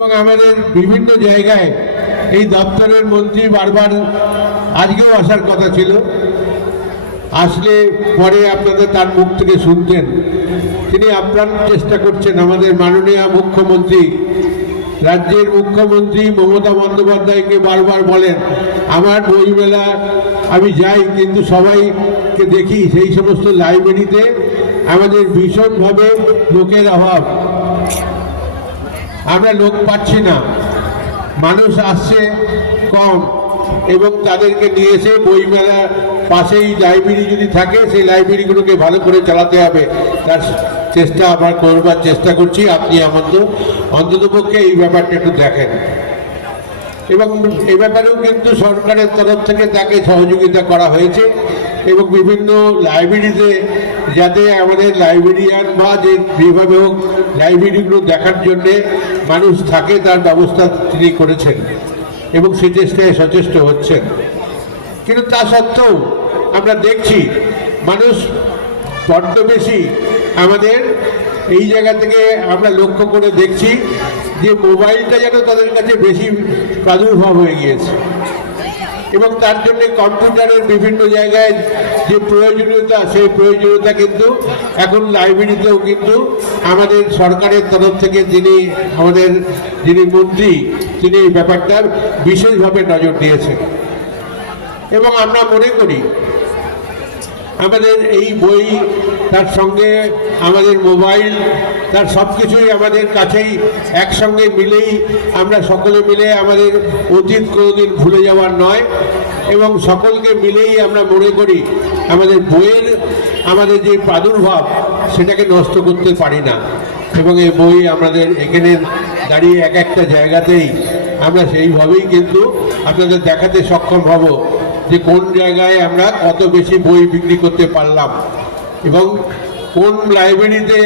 এবং আমাদের বিভিন্ন জায়গায় এই দপ্তরের মন্ত্রী বারবার আজকেও আসার কথা ছিল। আসলে পরে আপনাদের তার মুখ থেকে শুনতেন। তিনি আপ্রাণ চেষ্টা করছেন আমাদের মাননীয় মুখ্যমন্ত্রী। রাজ্যের মুখ্যমন্ত্রী মমতা বন্দ্যোপাধ্যায়কে বারবার বলেন, আমার বইমেলা, আমি যাই, কিন্তু সবাইকে দেখি সেই সমস্ত লাইব্রেরিতে। আমাদের ভীষণভাবে লোকের অভাব। আমরা লোক পাচ্ছি না। মানুষ আসছে কম এবং তাদেরকে নিয়ে এসে বইমেলা পাশেই লাইব্রেরি যদি থাকে, সেই লাইব্রেরিগুলোকে ভালো করে চালাতে হবে। তার চেষ্টা আবার করবার চেষ্টা করছি, আপনি আমাদের অন্ততপক্ষে এই ব্যাপারটা একটু দেখেন। এবং এ ব্যাপারেও কিন্তু সরকারের তরফ থেকে তাকে সহযোগিতা করা হয়েছে এবং বিভিন্ন লাইব্রেরিতে যাতে আমাদের লাইব্রেরিয়ান বা যে যেভাবে হোক লাইব্রেরিগুলো দেখার জন্যে মানুষ থাকে, তার ব্যবস্থা তিনি করেছেন এবং সে চেষ্টায় সচেষ্ট হচ্ছেন। কিন্তু তা সত্ত্বেও আমরা দেখছি মানুষ বড্ড বেশি আমাদের এই জায়গা থেকে আমরা লক্ষ্য করে দেখছি যে মোবাইলটা যেন তাদের কাছে বেশি প্রাদুর্ভাব হয়ে গিয়েছে। এবং তার জন্য কম্পিউটারের বিভিন্ন জায়গায় যে প্রয়োজনীয়তা, সেই প্রয়োজনীয়তা কিন্তু এখন লাইব্রেরিতেও কিন্তু আমাদের সরকারের তরফ থেকে যিনি আমাদের যিনি মন্ত্রী, তিনি এই ব্যাপারটার বিশেষভাবে নজর দিয়েছেন। এবং আমরা মনে করি আমাদের এই বই, তার সঙ্গে আমাদের মোবাইল, তার সব কিছুই আমাদের কাছেই একসঙ্গে মিলেই আমরা সকলে মিলে আমাদের অতীত কোনোদিন ভুলে যাওয়ার নয় এবং সকলকে মিলেই আমরা মনে করি আমাদের বইয়ের, আমাদের যে প্রাদুর্ভাব, সেটাকে নষ্ট করতে পারি না। এবং এই বই আমাদের এখানে দাঁড়িয়ে এক একটা জায়গাতেই আমরা সেইভাবেই কিন্তু আপনাদের দেখাতে সক্ষম হব। যে কোন জায়গায় আমরা কত বেশি বই বিক্রি করতে পারলাম। এবং কোন লাইব্রেরিতে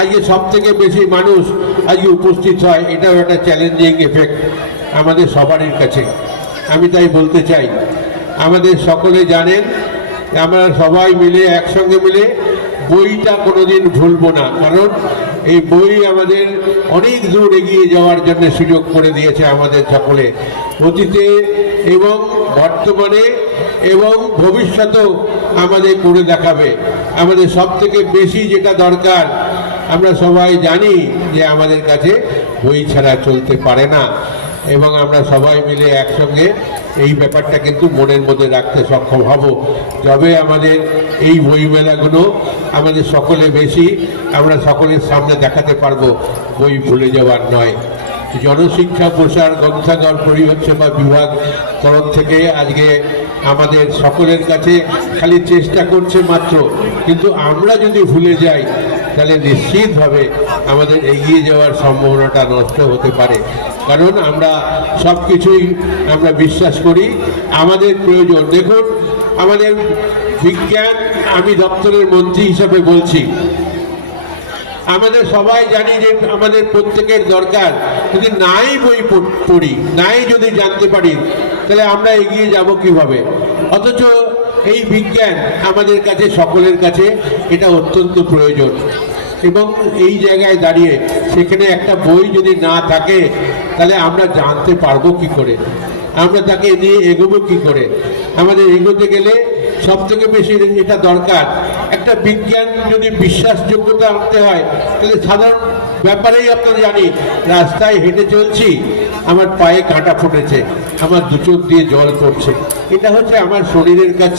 আজকে সব থেকে বেশি মানুষ আজকে উপস্থিত হয়, এটাও একটা চ্যালেঞ্জিং এফেক্ট আমাদের সবারই কাছে। আমি তাই বলতে চাই, আমাদের সকলে জানেন আমরা সবাই মিলে, একসঙ্গে মিলে বইটা কোনোদিন ভুলবো না। কারণ এই বই আমাদের অনেক দূর এগিয়ে যাওয়ার জন্য সুযোগ করে দিয়েছে আমাদের সকলে। অতীতে এবং বর্তমানে এবং ভবিষ্যতেও আমাদের করে দেখাবে। আমাদের সব থেকে বেশি যেটা দরকার, আমরা সবাই জানি যে আমাদের কাছে বই ছাড়া চলতে পারে না। এবং আমরা সবাই মিলে একসঙ্গে এই ব্যাপারটা কিন্তু মনের মধ্যে রাখতে সক্ষম হব। তবে আমাদের এই বই মেলাগুলো আমাদের সকলে বেশি, আমরা সকলের সামনে দেখাতে পারব। বই ভুলে যাওয়ার নয়। জনশিক্ষা প্রসার গ্রন্থাগার পরিবেশনা বিভাগ তরফ থেকে আজকে আমাদের সকলের কাছে খালি চেষ্টা করছে মাত্র। কিন্তু আমরা যদি ভুলে যাই, তাহলে নিশ্চিতভাবে আমাদের এগিয়ে যাওয়ার সম্ভাবনাটা নষ্ট হতে পারে। কারণ আমরা সব কিছুই আমরা বিশ্বাস করি, আমাদের প্রয়োজন। দেখুন, আমাদের বিজ্ঞান আমি দপ্তরের মন্ত্রী হিসাবে বলছি। আমাদের সবাই জানি যে আমাদের প্রত্যেকের দরকার। যদি নাই বই পড়ি নাই যদি জানতে পারি, তাহলে আমরা এগিয়ে যাব কীভাবে? অথচ এই বিজ্ঞান আমাদের কাছে, সকলের কাছে, এটা অত্যন্ত প্রয়োজন। এবং এই জায়গায় দাঁড়িয়ে সেখানে একটা বই যদি না থাকে, তাহলে আমরা জানতে পারব কি করে? আমরা তাকে নিয়ে এগোবো কি করে? আমাদের এগোতে গেলে সব থেকে বেশি এটা দরকার একটা বিজ্ঞান যদি বিশ্বাসযোগ্যতা আনতে হয়, তাহলে সাধারণ ব্যাপারেই আপনারা জানি রাস্তায় হেঁটে চলছি, আমার পায়ে কাঁটা ফুটেছে, আমার দু দিয়ে জল পড়ছে। এটা হচ্ছে আমার শরীরের কাছ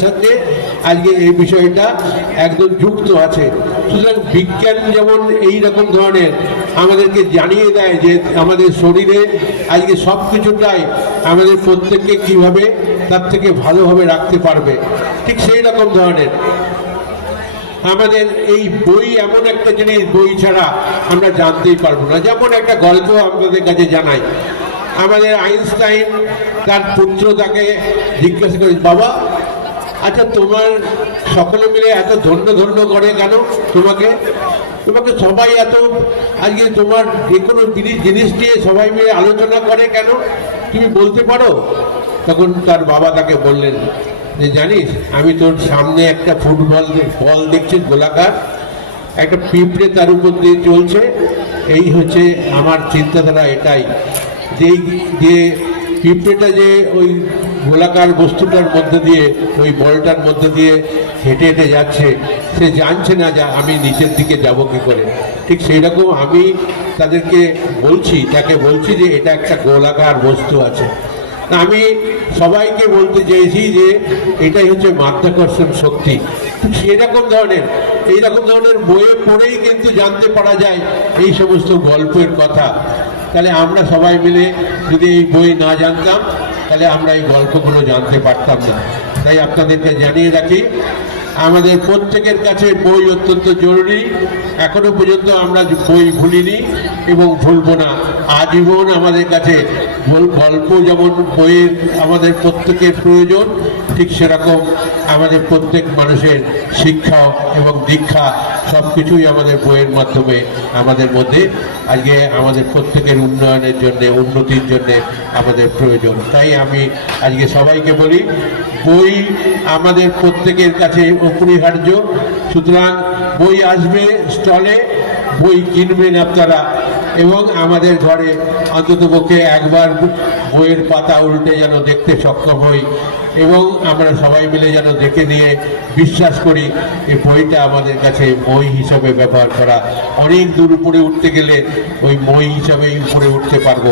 আজকে এই বিষয়টা একদম যুক্ত আছে। সুতরাং বিজ্ঞান যেমন এই রকম ধরনের আমাদেরকে জানিয়ে দেয় যে আমাদের শরীরে আজকে সব কিছুটাই আমাদের প্রত্যেককে কীভাবে তার থেকে ভালোভাবে রাখতে পারবে, ঠিক সেই রকম ধরনের। আমাদের এই বই এমন একটা জিনিস, বই ছাড়া আমরা জানতেই পারব না। যেমন একটা গল্প আপনাদের কাছে জানাই। আমাদের আইনস্টাইন তার পুত্র তাকে জিজ্ঞাসা করে, বাবা আচ্ছা তোমার সকলে মিলে এত ধন্য ধন্য করে কেন তোমাকে? তোমাকে সবাই এত, আজকে তোমার যে কোনো জিনিস নিয়ে সবাই মিলে আলোচনা করে কেন? তুমি বলতে পারো? তখন তার বাবা তাকে বললেন যে জানিস, আমি তোর সামনে একটা ফুটবল বল দেখছি, গোলাকার। একটা পিঁপড়ে তার উপর দিয়ে চলছে। এই হচ্ছে আমার চিন্তাধারা এটাই। যেই যে পিঁপড়েটা যে ওই গোলাকার বস্তুটার মধ্যে দিয়ে, ওই বলটার মধ্যে দিয়ে হেঁটে হেঁটে যাচ্ছে, সে জানছে না যা আমি নিচের দিকে যাব কি করে। ঠিক সেই রকম আমি তাদেরকে বলছি, তাকে বলছি যে এটা একটা গোলাকার বস্তু আছে। আমি সবাইকে বলতে চেয়েছি যে এটাই হচ্ছে মাধ্যাকর্ষণ শক্তি। সেরকম ধরনের, এইরকম ধরনের বইয়ে পড়েই কিন্তু জানতে পারা যায় এই সমস্ত গল্পের কথা। তাহলে আমরা সবাই মিলে যদি এই বই না জানতাম, তাহলে আমরা এই গল্পগুলো জানতে পারতাম না। তাই আপনাদেরকে জানিয়ে রাখি আমাদের প্রত্যেকের কাছে বই অত্যন্ত জরুরি। এখনও পর্যন্ত আমরা বই ভুলিনি এবং ভুলব না। আজীবন আমাদের কাছে গল্প যেমন বইয়ের আমাদের প্রত্যেকের প্রয়োজন ঠিক সেরকম আমাদের প্রত্যেক মানুষের শিক্ষা এবং দীক্ষা সব কিছুই আমাদের বইয়ের মাধ্যমে আমাদের মধ্যে আজকে আমাদের প্রত্যেকের উন্নয়নের জন্যে, উন্নতির জন্যে আমাদের প্রয়োজন। তাই আমি আজকে সবাইকে বলি, বই আমাদের প্রত্যেকের কাছে অপরিহার্য। সুতরাং বই আসবে স্টলে, বই কিনবেন আপনারা এবং আমাদের ঘরে অন্ততপক্ষে একবার বইয়ের পাতা উল্টে যেন দেখতে সক্ষম হই এবং আমরা সবাই মিলে যেন দেখে নিয়ে বিশ্বাস করি, এই বইটা আমাদের কাছে মই হিসাবে ব্যবহার করা। অনেক দূর উপরে উঠতে গেলে ওই মই হিসাবেই উপরে উঠতে পারব।